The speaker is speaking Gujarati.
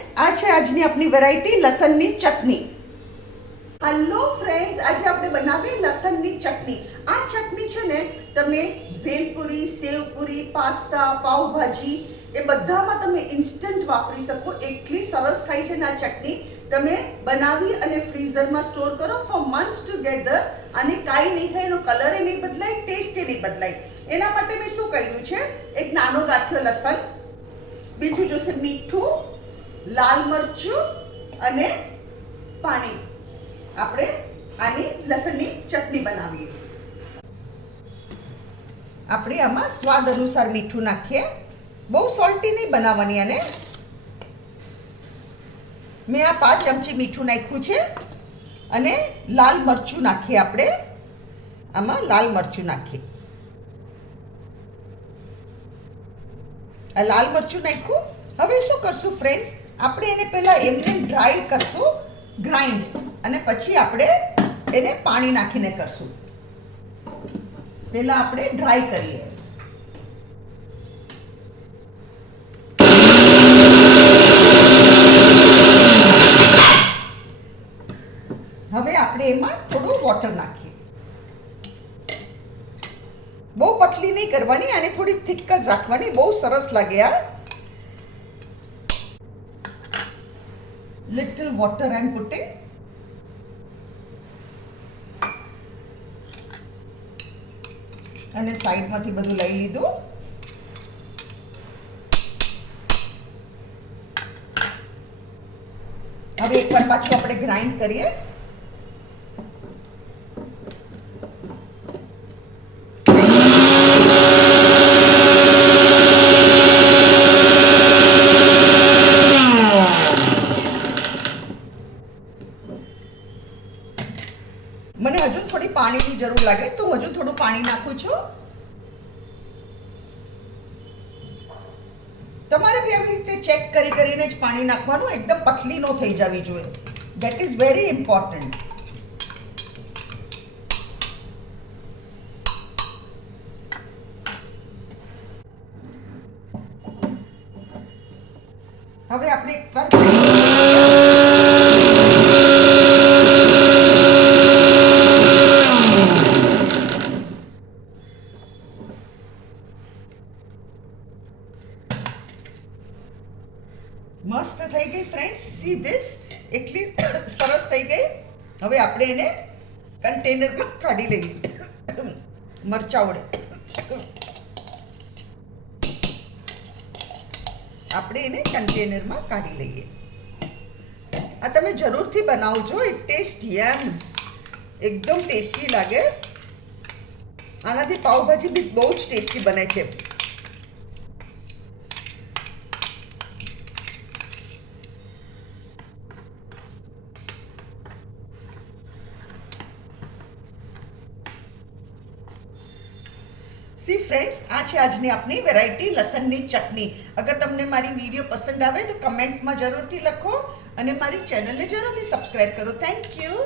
ફ્રેન્ડ્સ, આ છે આજની આપણી વેરાયટી લસણની ચટણી. હેલો ફ્રેન્ડ્સ, આજે આપણે બનાવીએ લસણની ચટણી. આ ચટણી છે ને તમે ભેલપુરી, સેવપુરી, પાસ્તા, પાવભાજી એ બધામાં તમે ઇન્સ્ટન્ટ વાપરી શકો. એટલી સરસ થાય છે ને આ ચટણી. તમે બનાવી અને ફ્રીઝરમાં સ્ટોર કરો ફોર મંથ્સ ટુગેધર અને કાંઈ નહીં થાય, એનો કલર એ નહીં બદલાય, ટેસ્ટ એ નહીં બદલાય. એના માટે મેં શું કર્યું છે, એક નાનો ગાંઠિયો લસણ, બીજું જોશે મીઠું, લાલ મરચું અને પાણી. આપણે આની લસણની ચટણી બનાવીએ. આપણે આમાં સ્વાદ અનુસાર મીઠું નાખીએ. બહુ સોલ્ટી નહીં બનાવવાની. અને મેં આ 5 ચમચી મીઠું નાખ્યું છે. અને લાલ મરચું નાખીએ. આપણે આમાં લાલ મરચું નાખીએ. આ લાલ મરચું નાખ્યું. હવે શું કરશું ફ્રેન્ડ્સ, આપણે એને પહેલાં એમને ડ્રાય કરશું, ગ્રાઇન્ડ, અને પછી આપણે એને પાણી નાખીને કરશું. પહેલાં આપણે ડ્રાય કરીએ. હવે આપણે એમાં થોડું વોટર નાખીએ. બહુ પતલી નહીં કરવાની, આને થોડી થીક જ રાખવાની. બહુ સરસ લાગે આ. લિટલ વોટર આઈ એમ પુટિંગ. અને સાઈડમાંથી બધું લઈ લીધું. હવે એકવાર પાછું આપણે ગ્રાઇન્ડ કરીએ. મને હજુ થોડી પાણીની જરૂર લાગે તો હજુ થોડું પાણી નાખું છું. તમારે બી આવી રીતે ચેક કરીને જ પાણી નાખવાનું. એકદમ પતલી ન થઈ જવી જોઈએ. That is very important. હવે આપણે એકવાર મસ્ત થઈ ગઈ ફ્રેન્ડ્સ. સી ધીસ, એટલી સરસ થઈ ગઈ. હવે આપણે એને કન્ટેનરમાં કાઢી લેવી. મરચાં વડે આપણે એને કન્ટેનરમાં કાઢી લઈએ. આ તમે જરૂરથી બનાવજો. It taste yums. એકદમ ટેસ્ટી લાગે. આનાથી પાવભાજી બી બહુ જ ટેસ્ટી બને છે. સી ફ્રેન્ડ્સ, આ છે આજની આપણી વેરાયટી લસણની ચટણી. અગર તમને મારી વિડીયો પસંદ આવે તો કમેન્ટમાં જરૂરથી લખો અને મારી ચેનલને જરૂરથી સબસ્ક્રાઈબ કરો. Thank you.